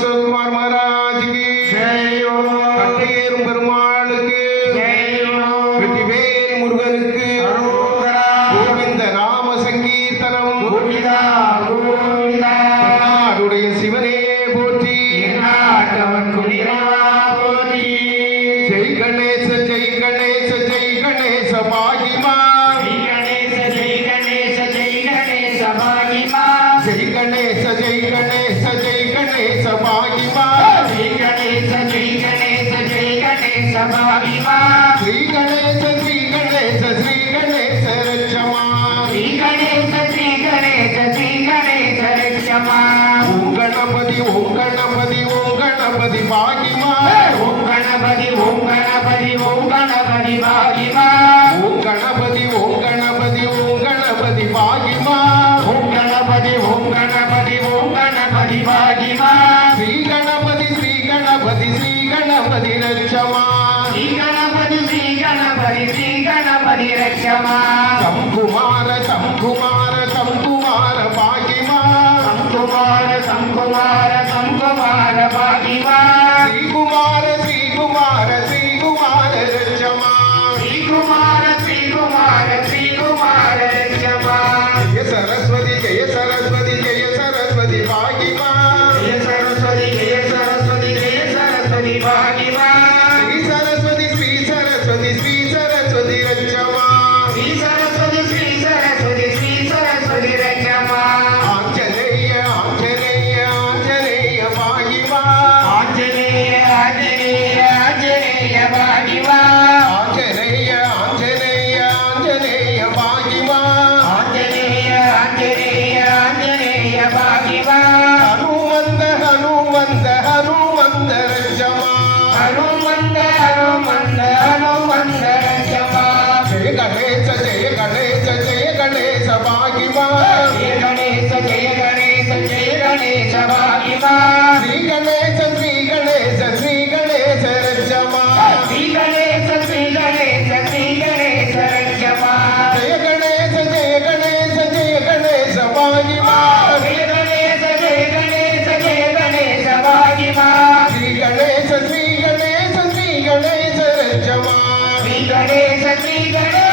சிவகுமார் மகாராஜுக்கு கட்டையேறும் பெருமாளுக்கு வெற்றிவேல் முருகனுக்கு கோவிந்த நாம சங்கீர்த்தனம் நாடுடைய சிவனே போற்றி ஜெய் கணேச ஜெய் கணேச ஜெய் கணேச பாகிமா ஜெய் கணேச ஜெய் கணேச ஜெய் கணேச பாகிமா ஜெய் கணேச ஜெய் கணேச ஜெய் கணேச பாகிமா ஜெய் கணேச ஜெய் கணேச ஜெய் கணேச பாகிமா ஸ்ரீ கணேச ஸ்ரீ கணேச ஸ்ரீ கணேச ரட்சமா ஸ்ரீ கணேச ஸ்ரீ கணேச ஸ்ரீ கணேச ரட்சமா ஓம் கணபதி ஓம் கணபதி ஓம் கணபதி பாகிமா ஓம் கணபதி ஓம் கணபதி ஓம் கணபதி பாகிமா ஓம் கணபதி ஓம் கணபதி ஓம் கணபதி பாகிமா ஓம் கணபதி ஓம் கணபதி ஓம் கணபதி பாகிமா ஸ்ரீ கணபதி ஸ்ரீ கணபதி ஸ்ரீ கணபதி ரட்சமா ஸ்ரீ கணபதி ஸ்ரீ கணபதி ஸ்ரீ கணபதி ரட்சமா சம்புமார சம்புமார சம்புமார பாகிமா சம்புமார சம்புமார சம்புமார பாகிமா ஸ்ரீகுமார ஸ்ரீகுமார ஸ்ரீகுமார ரட்சமா ஸ்ரீகுமார ஸ்ரீகுமார ஸ்ரீகுமார ரட்சமா ஜெய சரஸ்வதி ஜெய சரஸ்வதி ஜெய சரஸ்வதி பாகிமா ஜெய சரஸ்வதி ஜெய சரஸ்வதி ஜெய சரஸ்வதி பாகிமா ஸ்ரீ சரஸ்வதி ஸ்ரீ சரஸ்வதி ஸ்ரீ சரஸ்வதி ரட்சமா ஸ்ரீ சரஸ்வதி ஸ்ரீ சரஸ்வதி ஸ்ரீ சரஸ்வதி ரட்சமா ஆஞ்சநேய ஆஞ்சநேய ஆஞ்சநேய பாகிமா ஆஞ்சநேய ஆஞ்சநேய ஆஞ்சநேய பாகிமா ஆஞ்சநேய ஆஞ்சநேய ஆஞ்சநேய பாகிமா ஆஞ்சநேய ஆஞ்சநேய ஆஞ்சநேய பாகிமா ஹனுமந்த ஹனுமந்த ஹனுமந்த ரட்சமா ஹனுமந்த ஹனுமந்த ஹனுமந்த ரட்சமா ஜெய கணேச ஜெய கணேச ஜெய கணேச பாகிமா ஜெய கணேச ஜெய கணேச ஜெய கணேச பாகிமா ஸ்ரீ கணேச ஸ்ரீ கணேச ஸ்ரீ கணேச ரட்சமா ஸ்ரீ கணேச ஸ்ரீ கணேச ஸ்ரீ கணேச ரட்சமா ஜெய கணேச ஜெய கணேச ஜெய கணேச பாகிமா ஜெய கணேச ஜெய கணேச ஜெய கணேச பாகிமா ஸ்ரீ கணேச ஸ்ரீ கணேச ஸ்ரீ கணேச ரட்சமா ஸ்ரீ கணேச ஸ்ரீ கணேச